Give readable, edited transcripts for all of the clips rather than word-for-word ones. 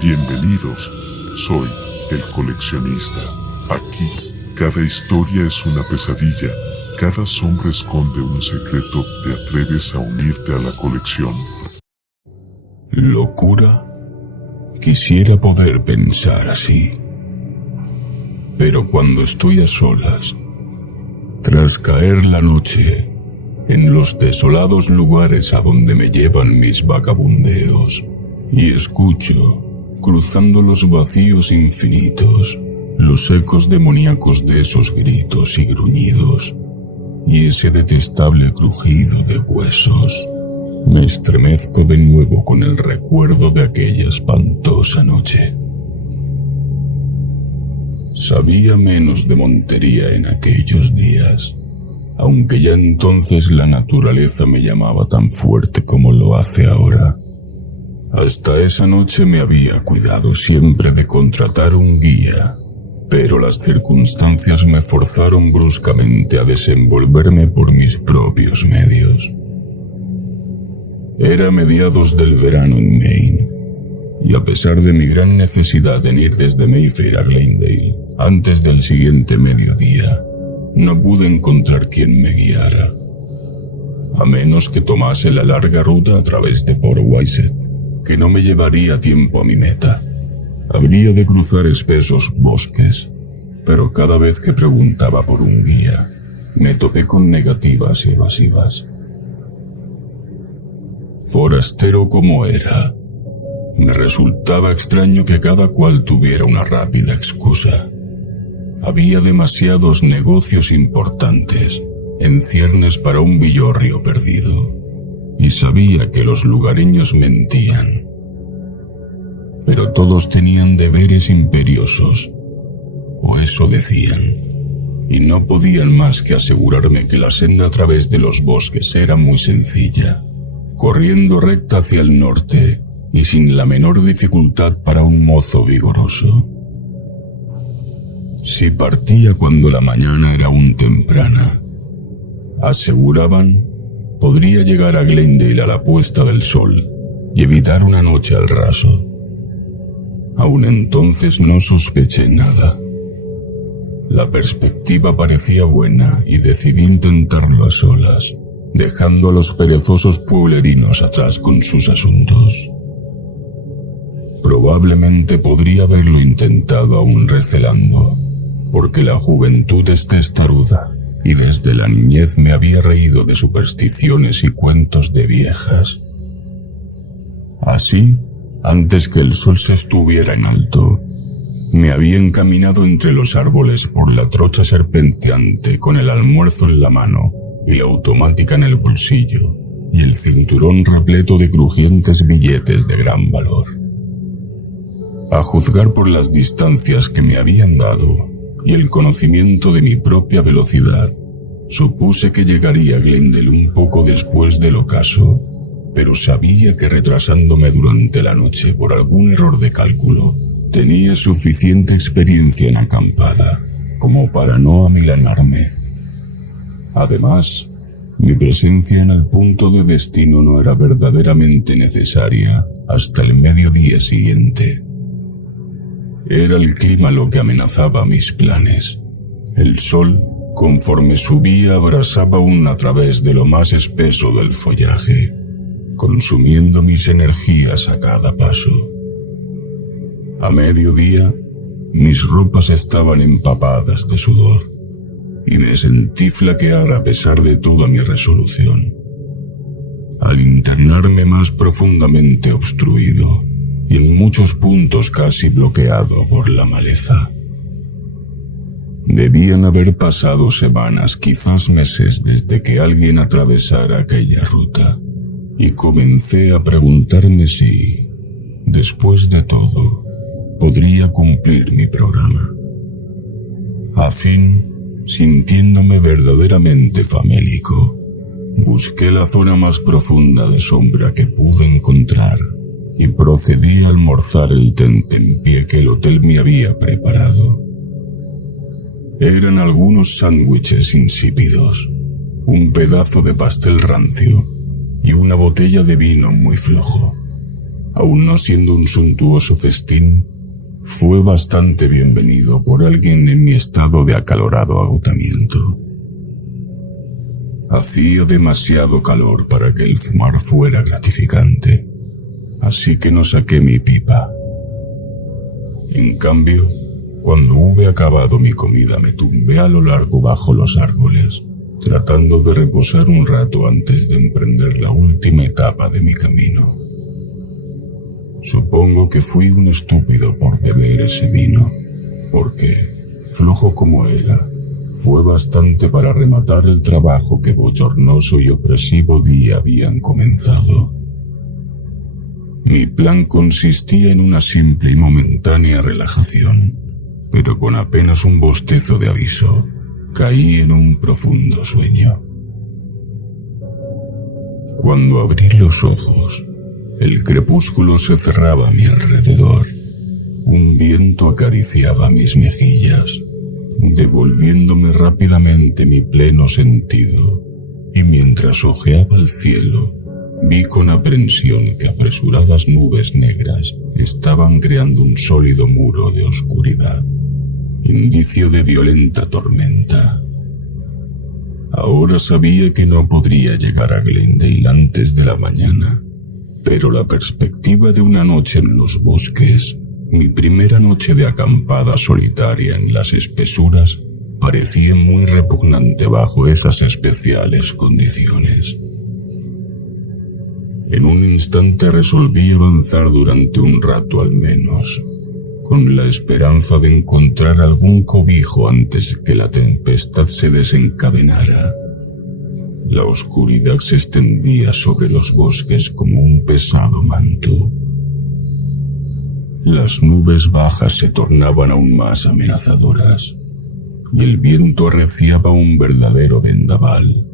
Bienvenidos, soy el coleccionista. Aquí, cada historia es una pesadilla, cada sombra esconde un secreto. ¿Te atreves a unirte a la colección? ¿Locura? Quisiera poder pensar así. Pero cuando estoy a solas, tras caer la noche, en los desolados lugares a donde me llevan mis vagabundeos, y escucho, cruzando los vacíos infinitos, los ecos demoníacos de esos gritos y gruñidos, y ese detestable crujido de huesos, me estremezco de nuevo con el recuerdo de aquella espantosa noche. Sabía menos de montería en aquellos días, aunque ya entonces la naturaleza me llamaba tan fuerte como lo hace ahora. Hasta esa noche me había cuidado siempre de contratar un guía, pero las circunstancias me forzaron bruscamente a desenvolverme por mis propios medios. Era mediados del verano en Maine, y a pesar de mi gran necesidad en ir desde Mayfair a Glendale antes del siguiente mediodía, no pude encontrar quien me guiara, a menos que tomase la larga ruta a través de Port Waiset, que no me llevaría tiempo a mi meta. Habría de cruzar espesos bosques, pero cada vez que preguntaba por un guía, me topé con negativas evasivas. Forastero como era, me resultaba extraño que cada cual tuviera una rápida excusa. Había demasiados negocios importantes en ciernes para un villorrio perdido, y sabía que los lugareños mentían. Pero todos tenían deberes imperiosos, o eso decían, y no podían más que asegurarme que la senda a través de los bosques era muy sencilla, corriendo recta hacia el norte y sin la menor dificultad para un mozo vigoroso. Si partía cuando la mañana era aún temprana, aseguraban, podría llegar a Glendale a la puesta del sol y evitar una noche al raso. Aún entonces no sospeché nada. La perspectiva parecía buena y decidí intentarlo a solas, dejando a los perezosos pueblerinos atrás con sus asuntos. Probablemente podría haberlo intentado aún recelando, porque la juventud es testaruda, y desde la niñez me había reído de supersticiones y cuentos de viejas. Así, antes que el sol se estuviera en alto, me había encaminado entre los árboles por la trocha serpenteante con el almuerzo en la mano y la automática en el bolsillo, y el cinturón repleto de crujientes billetes de gran valor. A juzgar por las distancias que me habían dado y el conocimiento de mi propia velocidad, supuse que llegaría a Glendale un poco después del ocaso, pero sabía que retrasándome durante la noche por algún error de cálculo, tenía suficiente experiencia en acampada como para no amilanarme. Además, mi presencia en el punto de destino no era verdaderamente necesaria hasta el mediodía siguiente. Era el clima lo que amenazaba mis planes. El sol, conforme subía, abrasaba aún a través de lo más espeso del follaje, consumiendo mis energías a cada paso. A mediodía, mis ropas estaban empapadas de sudor, y me sentí flaquear a pesar de toda mi resolución. Al internarme más profundamente obstruido, y en muchos puntos casi bloqueado por la maleza. Debían haber pasado semanas, quizás meses, desde que alguien atravesara aquella ruta, y comencé a preguntarme si, después de todo, podría cumplir mi programa. A fin, sintiéndome verdaderamente famélico, busqué la zona más profunda de sombra que pude encontrar y procedí a almorzar el tentempié que el hotel me había preparado. Eran algunos sándwiches insípidos, un pedazo de pastel rancio y una botella de vino muy flojo. aun no siendo un suntuoso festín, fue bastante bienvenido por alguien en mi estado de acalorado agotamiento. Hacía demasiado calor para que el fumar fuera gratificante, así que no saqué mi pipa. En cambio, cuando hube acabado mi comida me tumbé a lo largo bajo los árboles, tratando de reposar un rato antes de emprender la última etapa de mi camino. Supongo que fui un estúpido por beber ese vino, porque, flojo como era, fue bastante para rematar el trabajo que bochornoso y opresivo día habían comenzado. Mi plan consistía en una simple y momentánea relajación, pero con apenas un bostezo de aviso, caí en un profundo sueño. Cuando abrí los ojos, el crepúsculo se cerraba a mi alrededor. Un viento acariciaba mis mejillas, devolviéndome rápidamente mi pleno sentido, y mientras ojeaba el cielo, vi con aprensión que apresuradas nubes negras estaban creando un sólido muro de oscuridad, indicio de violenta tormenta. Ahora sabía que no podría llegar a Glendale antes de la mañana, pero la perspectiva de una noche en los bosques, mi primera noche de acampada solitaria en las espesuras, parecía muy repugnante bajo esas especiales condiciones. En un instante resolví avanzar durante un rato al menos, con la esperanza de encontrar algún cobijo antes que la tempestad se desencadenara. La oscuridad se extendía sobre los bosques como un pesado manto. Las nubes bajas se tornaban aún más amenazadoras, y el viento arreciaba un verdadero vendaval.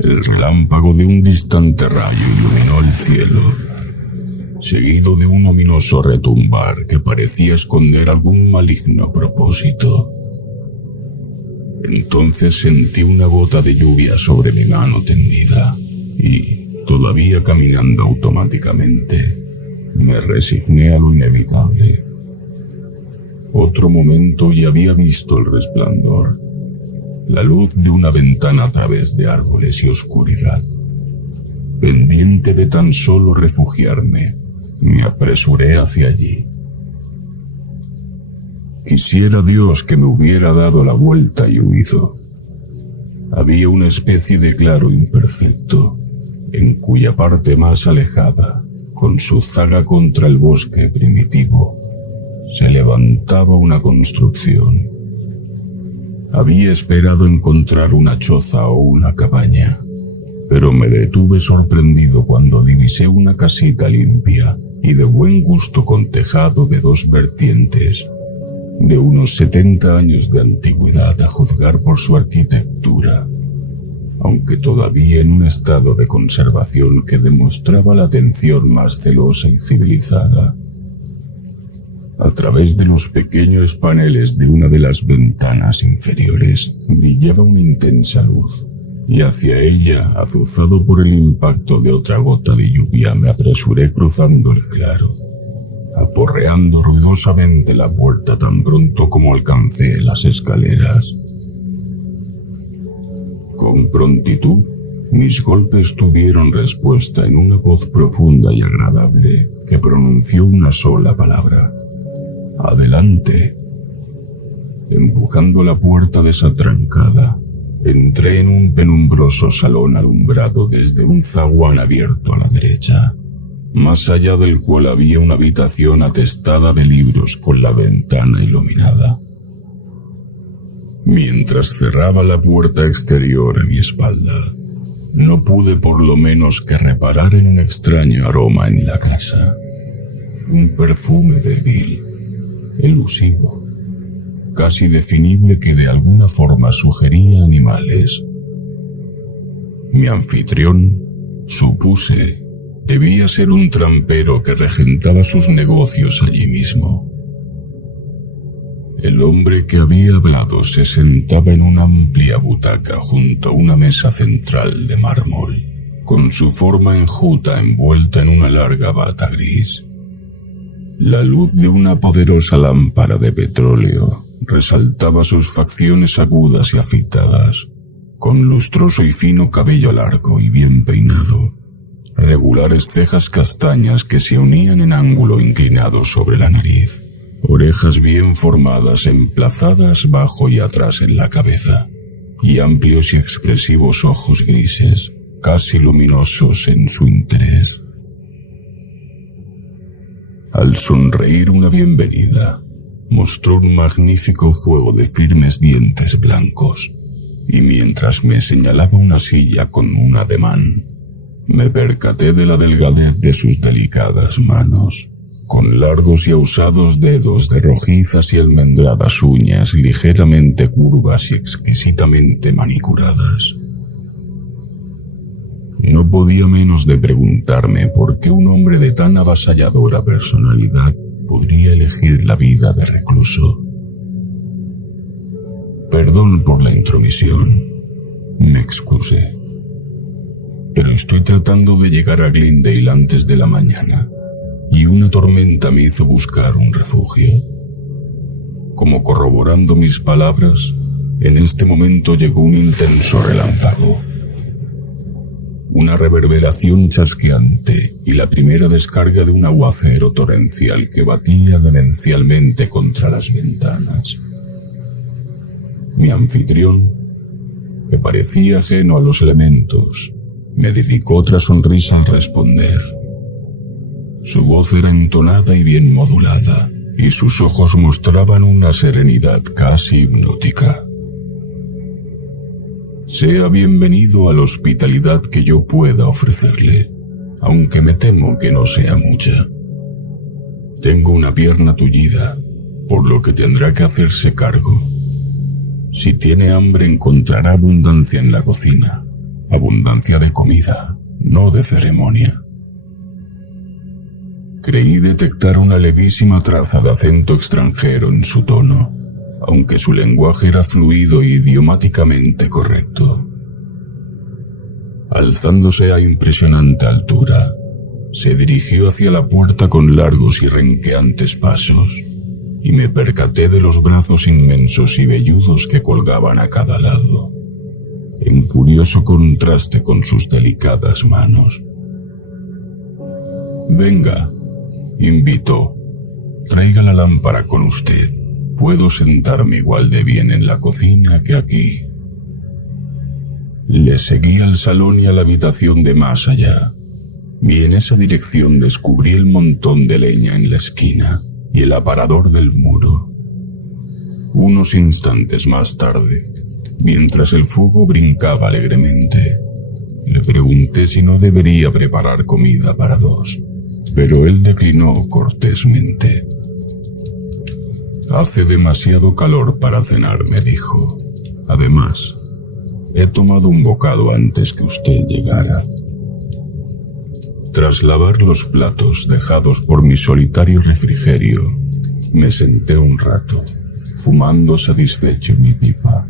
El relámpago de un distante rayo iluminó el cielo, seguido de un ominoso retumbar que parecía esconder algún maligno propósito. Entonces sentí una gota de lluvia sobre mi mano tendida y, todavía caminando automáticamente, me resigné a lo inevitable. Otro momento y había visto el resplandor, la luz de una ventana a través de árboles y oscuridad. Pendiente de tan solo refugiarme, me apresuré hacia allí. Quisiera Dios que me hubiera dado la vuelta y huido. Había una especie de claro imperfecto, en cuya parte más alejada, con su zaga contra el bosque primitivo, se levantaba una construcción. Había esperado encontrar una choza o una cabaña, pero me detuve sorprendido cuando divisé una casita limpia y de buen gusto con tejado de dos vertientes, de unos 70 años de antigüedad a juzgar por su arquitectura, aunque todavía en un estado de conservación que demostraba la atención más celosa y civilizada. A través de los pequeños paneles de una de las ventanas inferiores brillaba una intensa luz, y hacia ella, azuzado por el impacto de otra gota de lluvia, me apresuré cruzando el claro, aporreando ruidosamente la puerta tan pronto como alcancé las escaleras. Con prontitud, mis golpes tuvieron respuesta en una voz profunda y agradable que pronunció una sola palabra: «Adelante». Empujando la puerta desatrancada, entré en un penumbroso salón alumbrado desde un zaguán abierto a la derecha, más allá del cual había una habitación atestada de libros con la ventana iluminada. Mientras cerraba la puerta exterior a mi espalda, no pude por lo menos que reparar en un extraño aroma en la casa. Un perfume débil, elusivo, casi definible, que de alguna forma sugería animales. Mi anfitrión, supuse, debía ser un trampero que regentaba sus negocios allí mismo. El hombre que había hablado se sentaba en una amplia butaca junto a una mesa central de mármol, con su forma enjuta envuelta en una larga bata gris. La luz de una poderosa lámpara de petróleo resaltaba sus facciones agudas y afeitadas, con lustroso y fino cabello largo y bien peinado, regulares cejas castañas que se unían en ángulo inclinado sobre la nariz, orejas bien formadas emplazadas bajo y atrás en la cabeza, y amplios y expresivos ojos grises, casi luminosos en su interés. Al sonreír una bienvenida, mostró un magnífico juego de firmes dientes blancos, y mientras me señalaba una silla con un ademán, me percaté de la delgadez de sus delicadas manos, con largos y ahusados dedos de rojizas y almendradas uñas ligeramente curvas y exquisitamente manicuradas. No podía menos de preguntarme por qué un hombre de tan avasalladora personalidad podría elegir la vida de recluso. Perdón por la intromisión, me excusé, pero estoy tratando de llegar a Glendale antes de la mañana, y una tormenta me hizo buscar un refugio. Como corroborando mis palabras, en este momento llegó un intenso relámpago, una reverberación chasqueante y la primera descarga de un aguacero torrencial que batía demencialmente contra las ventanas. Mi anfitrión, que parecía ajeno a los elementos, me dedicó otra sonrisa al responder. Su voz era entonada y bien modulada, y sus ojos mostraban una serenidad casi hipnótica. Sea bienvenido a la hospitalidad que yo pueda ofrecerle, aunque me temo que no sea mucha. Tengo una pierna tullida, por lo que tendrá que hacerse cargo. Si tiene hambre encontrará abundancia en la cocina, abundancia de comida, no de ceremonia. Creí detectar una levísima traza de acento extranjero en su tono, aunque su lenguaje era fluido y idiomáticamente correcto. Alzándose a impresionante altura, se dirigió hacia la puerta con largos y renqueantes pasos, y me percaté de los brazos inmensos y velludos que colgaban a cada lado, en curioso contraste con sus delicadas manos. «Venga», invitó, «traiga la lámpara con usted. Puedo sentarme igual de bien en la cocina que aquí». Le seguí al salón y a la habitación de más allá, y en esa dirección descubrí el montón de leña en la esquina y el aparador del muro. Unos instantes más tarde, mientras el fuego brincaba alegremente, le pregunté si no debería preparar comida para dos, pero él declinó cortésmente. «Hace demasiado calor para cenar», me dijo. «Además, he tomado un bocado antes que usted llegara». Tras lavar los platos dejados por mi solitario refrigerio, me senté un rato, fumando satisfecho mi pipa.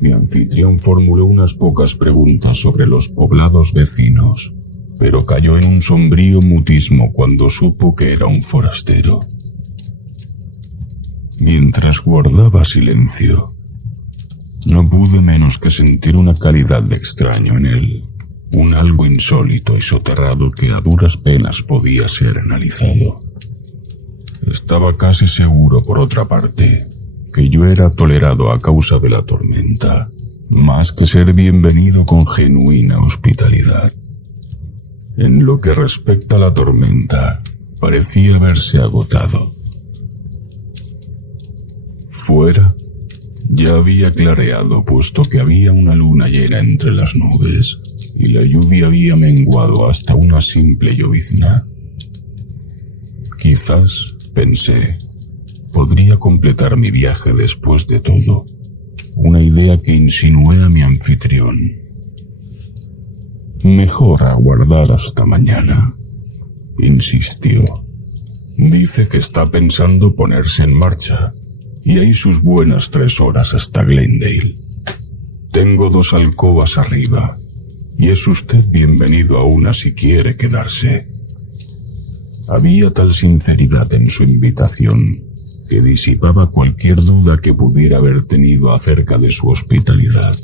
Mi anfitrión formuló unas pocas preguntas sobre los poblados vecinos, pero cayó en un sombrío mutismo cuando supo que era un forastero. Mientras guardaba silencio, no pude menos que sentir una calidad de extraño en él, un algo insólito y soterrado que a duras penas podía ser analizado. Estaba casi seguro, por otra parte, que yo era tolerado a causa de la tormenta, más que ser bienvenido con genuina hospitalidad. En lo que respecta a la tormenta, parecía haberse agotado. Fuera, ya había clareado, puesto que había una luna llena entre las nubes, y la lluvia había menguado hasta una simple llovizna. Quizás, pensé, podría completar mi viaje después de todo, una idea que insinué a mi anfitrión. «Mejor aguardar hasta mañana», insistió. «Dice que está pensando ponerse en marcha, y hay sus buenas 3 horas hasta Glendale. Tengo 2 alcobas arriba, y es usted bienvenido aún si quiere quedarse. Había tal sinceridad en su invitación que disipaba cualquier duda que pudiera haber tenido acerca de su hospitalidad,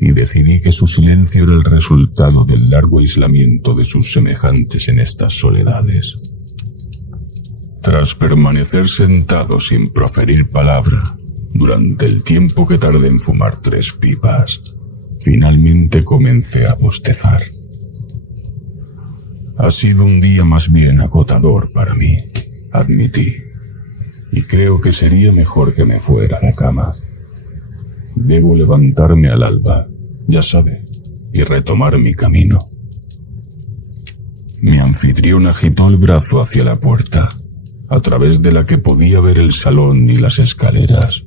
y decidí que su silencio era el resultado del largo aislamiento de sus semejantes en estas soledades. Tras permanecer sentado sin proferir palabra durante el tiempo que tardé en fumar 3 pipas, finalmente comencé a bostezar. Ha sido un día más bien agotador para mí, admití, y creo que sería mejor que me fuera a la cama. Debo levantarme al alba, ya sabe, y retomar mi camino. Mi anfitrión agitó el brazo hacia la puerta, a través de la que podía ver el salón y las escaleras.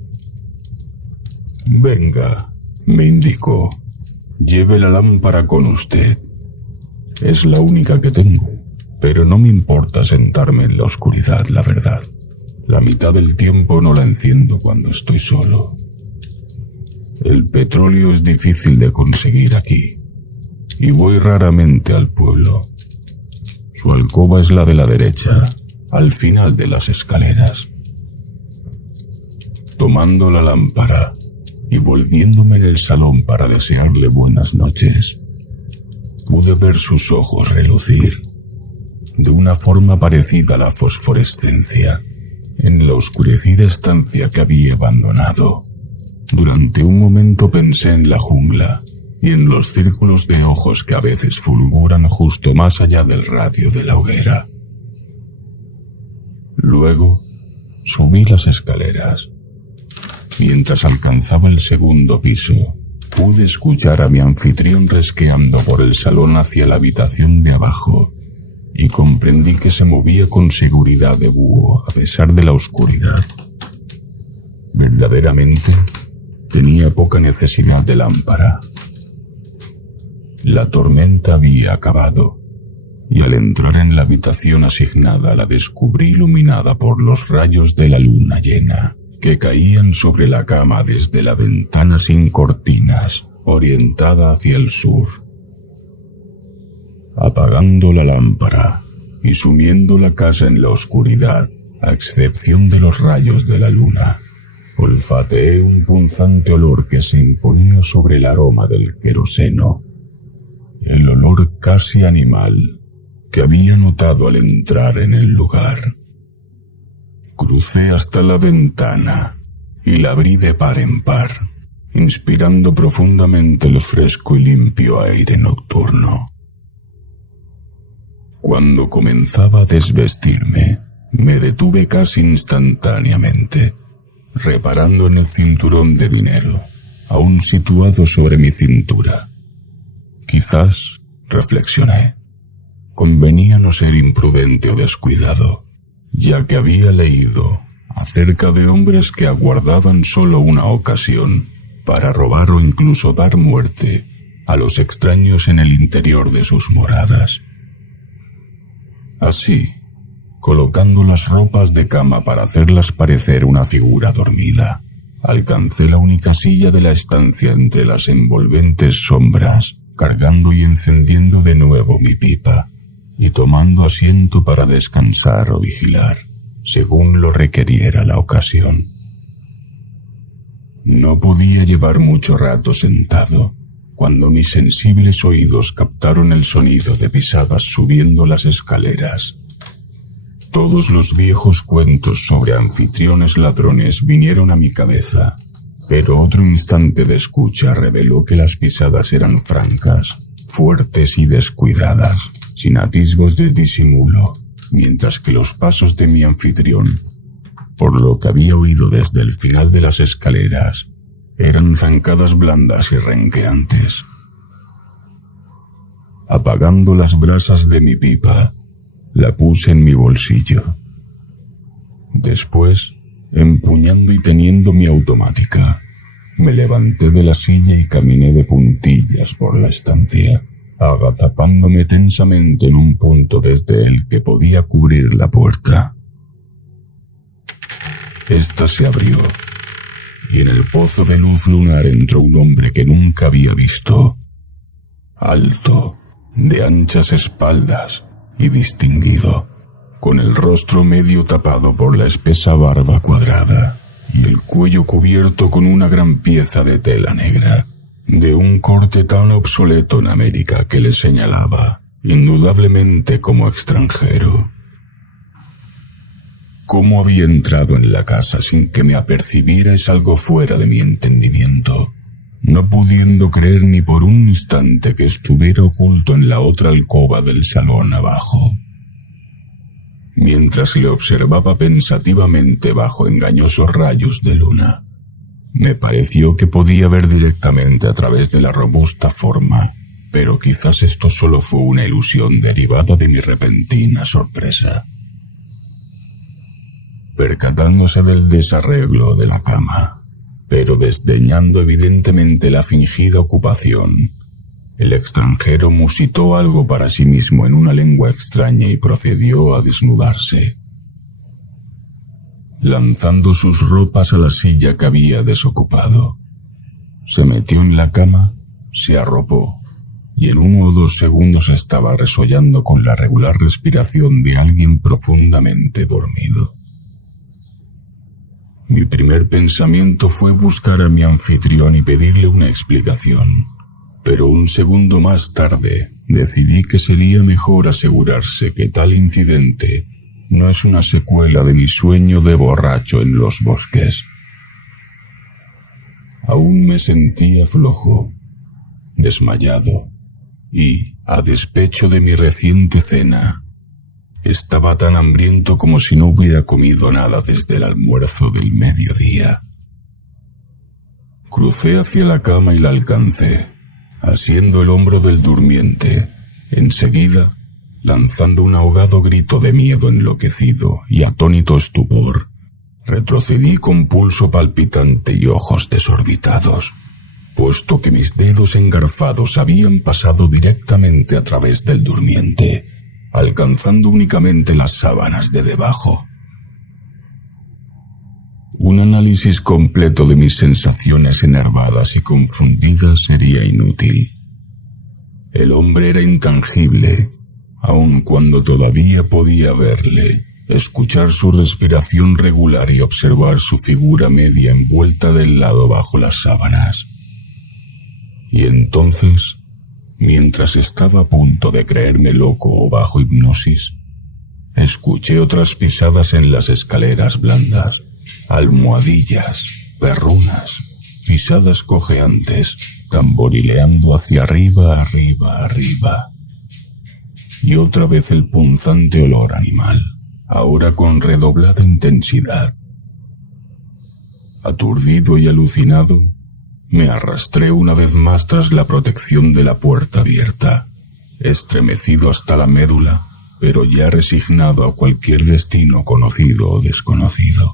Venga, me indicó, lleve la lámpara con usted. Es la única que tengo, pero no me importa sentarme en la oscuridad, la verdad. La mitad del tiempo no la enciendo cuando estoy solo. El petróleo es difícil de conseguir aquí, y voy raramente al pueblo. Su alcoba es la de la derecha, al final de las escaleras. Tomando la lámpara y volviéndome en el salón para desearle buenas noches, pude ver sus ojos relucir, de una forma parecida a la fosforescencia, en la oscurecida estancia que había abandonado. Durante un momento pensé en la jungla y en los círculos de ojos que a veces fulguran justo más allá del radio de la hoguera. Luego subí las escaleras. Mientras alcanzaba el 2º piso, pude escuchar a mi anfitrión resqueando por el salón hacia la habitación de abajo, y comprendí que se movía con seguridad de búho a pesar de la oscuridad. Verdaderamente, tenía poca necesidad de lámpara. La tormenta había acabado, y al entrar en la habitación asignada la descubrí iluminada por los rayos de la luna llena, que caían sobre la cama desde la ventana sin cortinas, orientada hacia el sur. Apagando la lámpara y sumiendo la casa en la oscuridad, a excepción de los rayos de la luna, olfateé un punzante olor que se imponía sobre el aroma del queroseno, el olor casi animal que había notado al entrar en el lugar. Crucé hasta la ventana y la abrí de par en par, inspirando profundamente el fresco y limpio aire nocturno. Cuando comenzaba a desvestirme, me detuve casi instantáneamente, reparando en el cinturón de dinero, aún situado sobre mi cintura. Quizás, reflexioné, convenía no ser imprudente o descuidado, ya que había leído acerca de hombres que aguardaban solo una ocasión para robar o incluso dar muerte a los extraños en el interior de sus moradas. Así, colocando las ropas de cama para hacerlas parecer una figura dormida, alcancé la única silla de la estancia entre las envolventes sombras, cargando y encendiendo de nuevo mi pipa, y tomando asiento para descansar o vigilar, según lo requiriera la ocasión. No podía llevar mucho rato sentado, cuando mis sensibles oídos captaron el sonido de pisadas subiendo las escaleras. Todos los viejos cuentos sobre anfitriones ladrones vinieron a mi cabeza, pero otro instante de escucha reveló que las pisadas eran francas, fuertes y descuidadas, sin atisbos de disimulo, mientras que los pasos de mi anfitrión, por lo que había oído desde el final de las escaleras, eran zancadas blandas y renqueantes. Apagando las brasas de mi pipa, la puse en mi bolsillo. Después, empuñando y teniendo mi automática, me levanté de la silla y caminé de puntillas por la estancia, agazapándome tensamente en un punto desde el que podía cubrir la puerta. Esta se abrió, y en el pozo de luz lunar entró un hombre que nunca había visto. alto, de anchas espaldas y distinguido, con el rostro medio tapado por la espesa barba cuadrada y el cuello cubierto con una gran pieza de tela negra, de un corte tan obsoleto en América que le señalaba, indudablemente, como extranjero. Cómo había entrado en la casa sin que me apercibiera es algo fuera de mi entendimiento, no pudiendo creer ni por un instante que estuviera oculto en la otra alcoba del salón abajo. Mientras le observaba pensativamente bajo engañosos rayos de luna, me pareció que podía ver directamente a través de la robusta forma, pero quizás esto solo fue una ilusión derivada de mi repentina sorpresa. Percatándose del desarreglo de la cama, pero desdeñando evidentemente la fingida ocupación, el extranjero musitó algo para sí mismo en una lengua extraña y procedió a desnudarse. Lanzando sus ropas a la silla que había desocupado, se metió en la cama, se arropó, y en 1 o 2 segundos estaba resollando con la regular respiración de alguien profundamente dormido. Mi primer pensamiento fue buscar a mi anfitrión y pedirle una explicación, pero 1 segundo más tarde decidí que sería mejor asegurarse que tal incidente no es una secuela de mi sueño de borracho en los bosques. Aún me sentía flojo, desmayado, y, a despecho de mi reciente cena, estaba tan hambriento como si no hubiera comido nada desde el almuerzo del mediodía. Crucé hacia la cama y la alcancé, asiendo el hombro del durmiente. Enseguida, lanzando un ahogado grito de miedo enloquecido y atónito estupor, retrocedí con pulso palpitante y ojos desorbitados, puesto que mis dedos engarzados habían pasado directamente a través del durmiente, alcanzando únicamente las sábanas de debajo. Un análisis completo de mis sensaciones enervadas y confundidas sería inútil. El hombre era intangible, aun cuando todavía podía verle, escuchar su respiración regular y observar su figura media envuelta del lado bajo las sábanas. Y entonces, mientras estaba a punto de creerme loco o bajo hipnosis, escuché otras pisadas en las escaleras blandas, almohadillas, perrunas, pisadas cojeantes, tamborileando hacia arriba, arriba, arriba. Y otra vez el punzante olor animal, ahora con redoblada intensidad. Aturdido y alucinado, me arrastré una vez más tras la protección de la puerta abierta, estremecido hasta la médula, pero ya resignado a cualquier destino conocido o desconocido.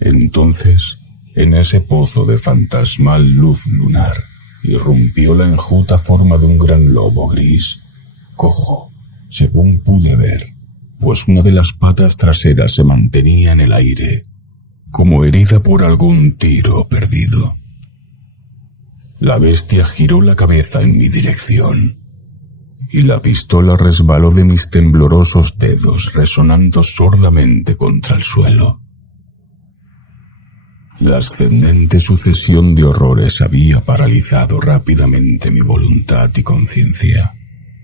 Entonces, en ese pozo de fantasmal luz lunar, irrumpió la enjuta forma de un gran lobo gris, cojo, según pude ver, pues una de las patas traseras se mantenía en el aire, como herida por algún tiro perdido. La bestia giró la cabeza en mi dirección, y la pistola resbaló de mis temblorosos dedos, resonando sordamente contra el suelo. La ascendente sucesión de horrores había paralizado rápidamente mi voluntad y conciencia,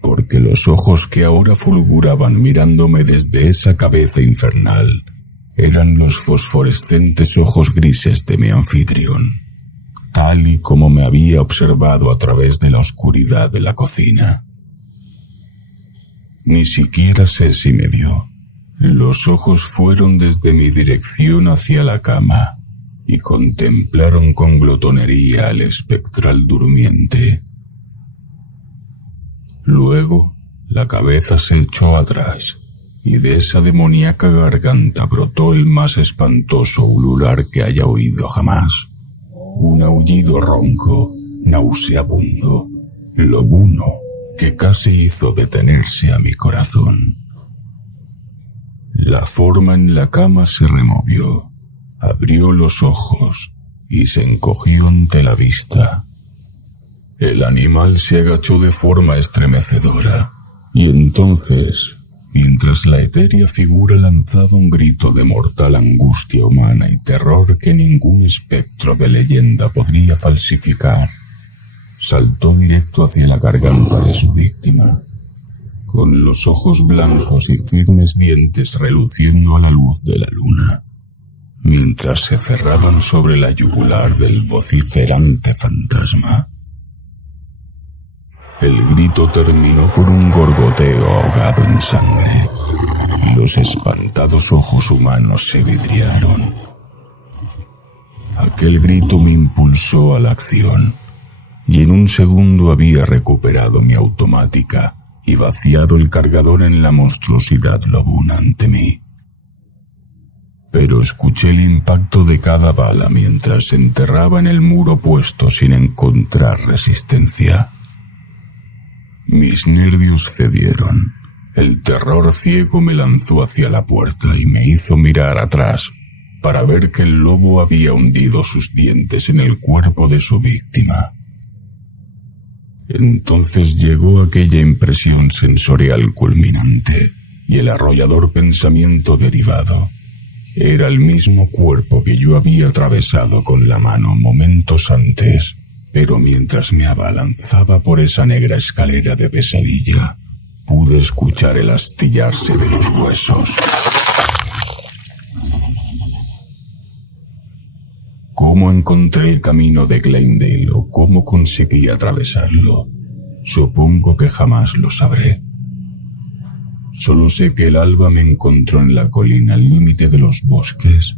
porque los ojos que ahora fulguraban mirándome desde esa cabeza infernal eran los fosforescentes ojos grises de mi anfitrión, tal y como me había observado a través de la oscuridad de la cocina. Ni siquiera sé si me vio. Los ojos fueron desde mi dirección hacia la cama y contemplaron con glotonería al espectral durmiente. Luego, la cabeza se echó atrás, y de esa demoníaca garganta brotó el más espantoso ulular que haya oído jamás. Un aullido ronco, nauseabundo, lobuno, que casi hizo detenerse a mi corazón. La forma en la cama se removió, abrió los ojos y se encogió ante la vista. El animal se agachó de forma estremecedora, y entonces, mientras la etérea figura lanzaba un grito de mortal angustia humana y terror que ningún espectro de leyenda podría falsificar, saltó directo hacia la garganta de su víctima, con los ojos blancos y firmes dientes reluciendo a la luz de la luna, mientras se cerraban sobre la yugular del vociferante fantasma. El grito terminó por un gorgoteo ahogado en sangre, y los espantados ojos humanos se vidriaron. Aquel grito me impulsó a la acción, y en un segundo había recuperado mi automática y vaciado el cargador en la monstruosidad lobuna ante mí. Pero escuché el impacto de cada bala mientras se enterraba en el muro opuesto sin encontrar resistencia. Mis nervios cedieron. El terror ciego me lanzó hacia la puerta y me hizo mirar atrás para ver que el lobo había hundido sus dientes en el cuerpo de su víctima. Entonces llegó aquella impresión sensorial culminante y el arrollador pensamiento derivado. Era el mismo cuerpo que yo había atravesado con la mano momentos antes, pero mientras me abalanzaba por esa negra escalera de pesadilla, pude escuchar el astillarse de los huesos. ¿Cómo encontré el camino de Glendale o cómo conseguí atravesarlo? Supongo que jamás lo sabré. Solo sé que el alba me encontró en la colina al límite de los bosques,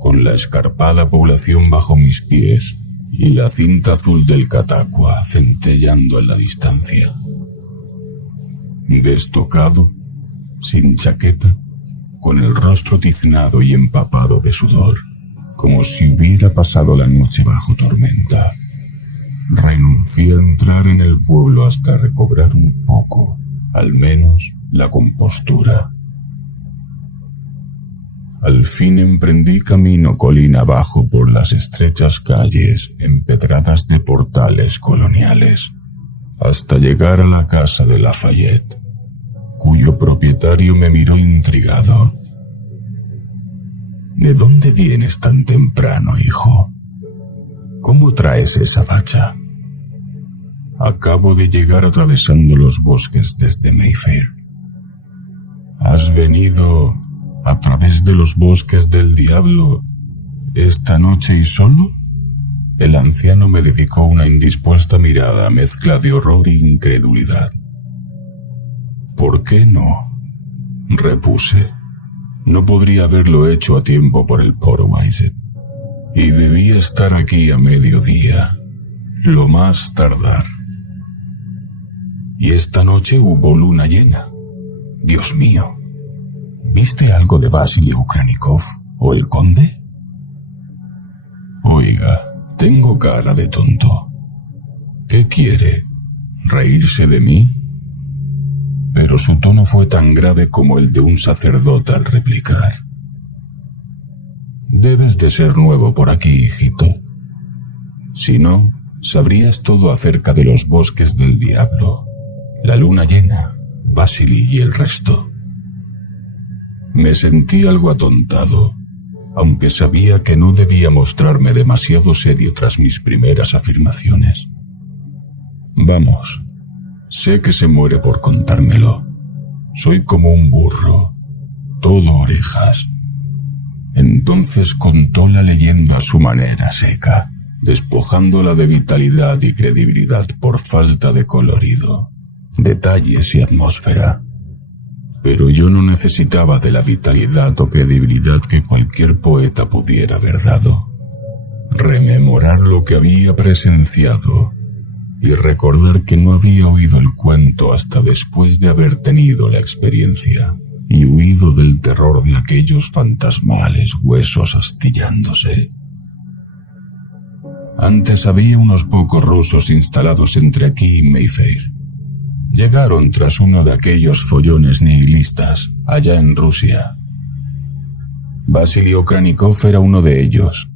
con la escarpada población bajo mis pies y la cinta azul del Cataqua centellando en la distancia. Destocado, sin chaqueta, con el rostro tiznado y empapado de sudor, como si hubiera pasado la noche bajo tormenta. Renuncié a entrar en el pueblo hasta recobrar un poco, al menos, la compostura. Al fin emprendí camino colina abajo por las estrechas calles empedradas de portales coloniales, hasta llegar a la casa de Lafayette, cuyo propietario me miró intrigado. ¿De dónde vienes tan temprano, hijo? ¿Cómo traes esa facha? Acabo de llegar atravesando los bosques desde Mayfair. ¿Has venido a través de los bosques del diablo esta noche y solo? El anciano me dedicó una indispuesta mirada mezcla de horror e incredulidad. ¿Por qué no? Repuse. No podría haberlo hecho a tiempo por el Portwaiset. Y debía estar aquí a mediodía, lo más tardar. Y esta noche hubo luna llena. Dios mío. ¿Viste algo de Vasily Okranikov o el conde? Oiga, tengo cara de tonto. ¿Qué quiere? ¿Reírse de mí? Pero su tono fue tan grave como el de un sacerdote al replicar. Debes de ser nuevo por aquí, hijito. Si no, sabrías todo acerca de los bosques del diablo, la luna llena, Vasily y el resto. Me sentí algo atontado, aunque sabía que no debía mostrarme demasiado serio tras mis primeras afirmaciones. Vamos, sé que se muere por contármelo. Soy como un burro, todo orejas. Entonces contó la leyenda a su manera seca, despojándola de vitalidad y credibilidad por falta de colorido, detalles y atmósfera. Pero yo no necesitaba de la vitalidad o credibilidad que cualquier poeta pudiera haber dado. Rememorar lo que había presenciado y recordar que no había oído el cuento hasta después de haber tenido la experiencia y huido del terror de aquellos fantasmales huesos astillándose. Antes había unos pocos rusos instalados entre aquí y Mayfair. Llegaron tras uno de aquellos follones nihilistas allá en Rusia. Vasily Okranikov era uno de ellos,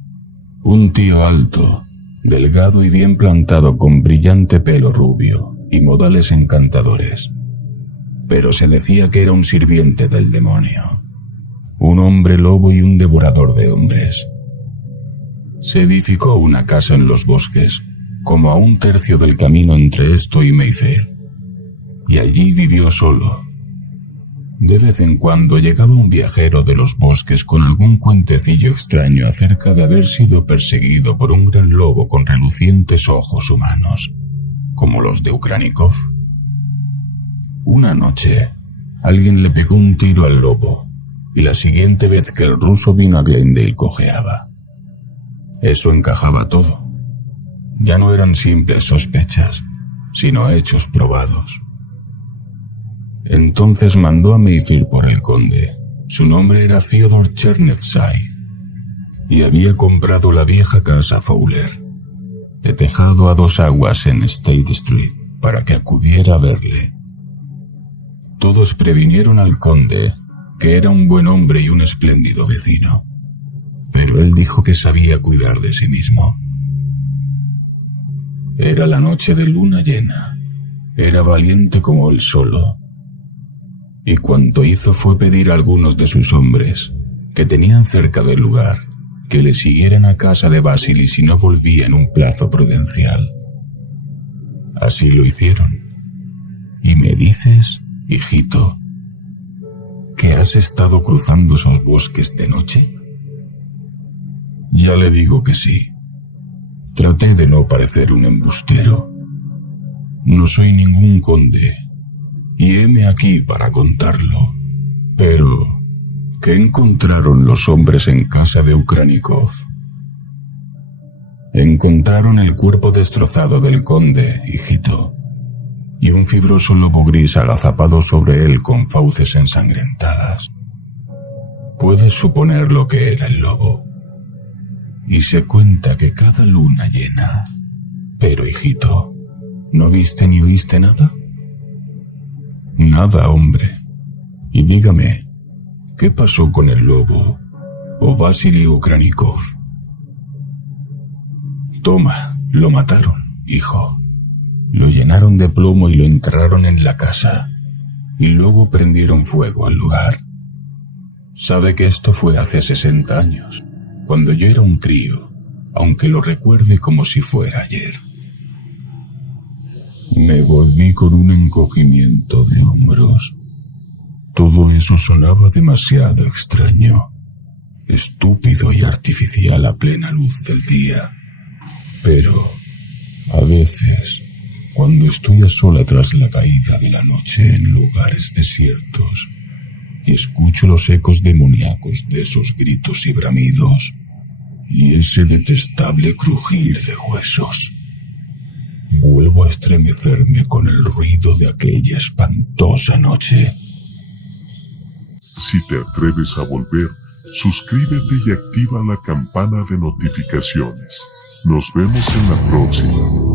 un tío alto, delgado y bien plantado con brillante pelo rubio y modales encantadores. Pero se decía que era un sirviente del demonio, un hombre lobo y un devorador de hombres. Se edificó una casa en los bosques, como a 1/3 del camino entre esto y Mayfair, y allí vivió solo. De vez en cuando llegaba un viajero de los bosques con algún cuentecillo extraño acerca de haber sido perseguido por un gran lobo con relucientes ojos humanos, como los de Ukranikov. Una noche, alguien le pegó un tiro al lobo, y la siguiente vez que el ruso vino a Glendale cojeaba. Eso encajaba todo. Ya no eran simples sospechas, sino hechos probados. Entonces mandó a Mayfield por el conde. Su nombre era Fyodor Chernevsky, y había comprado la vieja casa Fowler, de tejado a 2 aguas en State Street, para que acudiera a verle. Todos previnieron al conde, que era un buen hombre y un espléndido vecino, pero él dijo que sabía cuidar de sí mismo. Era la noche de luna llena. Era valiente como él solo. Y cuanto hizo fue pedir a algunos de sus hombres, que tenían cerca del lugar, que le siguieran a casa de Vasily si no volvía en un plazo prudencial. Así lo hicieron. Y me dices, hijito, ¿que has estado cruzando esos bosques de noche? Ya le digo que sí. Traté de no parecer un embustero. No soy ningún conde, y heme aquí para contarlo. Pero, ¿qué encontraron los hombres en casa de Ukranikov? Encontraron el cuerpo destrozado del conde, hijito, y un fibroso lobo gris agazapado sobre él con fauces ensangrentadas. Puedes suponer lo que era el lobo. Y se cuenta que cada luna llena... Pero, hijito, ¿no viste ni oíste nada? Nada, hombre. Y dígame, ¿qué pasó con el lobo o Vasily Ukranikov? Toma, lo mataron, hijo. Lo llenaron de plomo y lo enterraron en la casa, y luego prendieron fuego al lugar. Sabe que esto fue hace 60 años, cuando yo era un crío, aunque lo recuerde como si fuera ayer. Me volví con un encogimiento de hombros. Todo eso sonaba demasiado extraño, estúpido y artificial a plena luz del día. Pero, a veces, cuando estoy a sola tras la caída de la noche en lugares desiertos y escucho los ecos demoníacos de esos gritos y bramidos y ese detestable crujir de huesos, vuelvo a estremecerme con el ruido de aquella espantosa noche. Si te atreves a volver, suscríbete y activa la campana de notificaciones. Nos vemos en la próxima.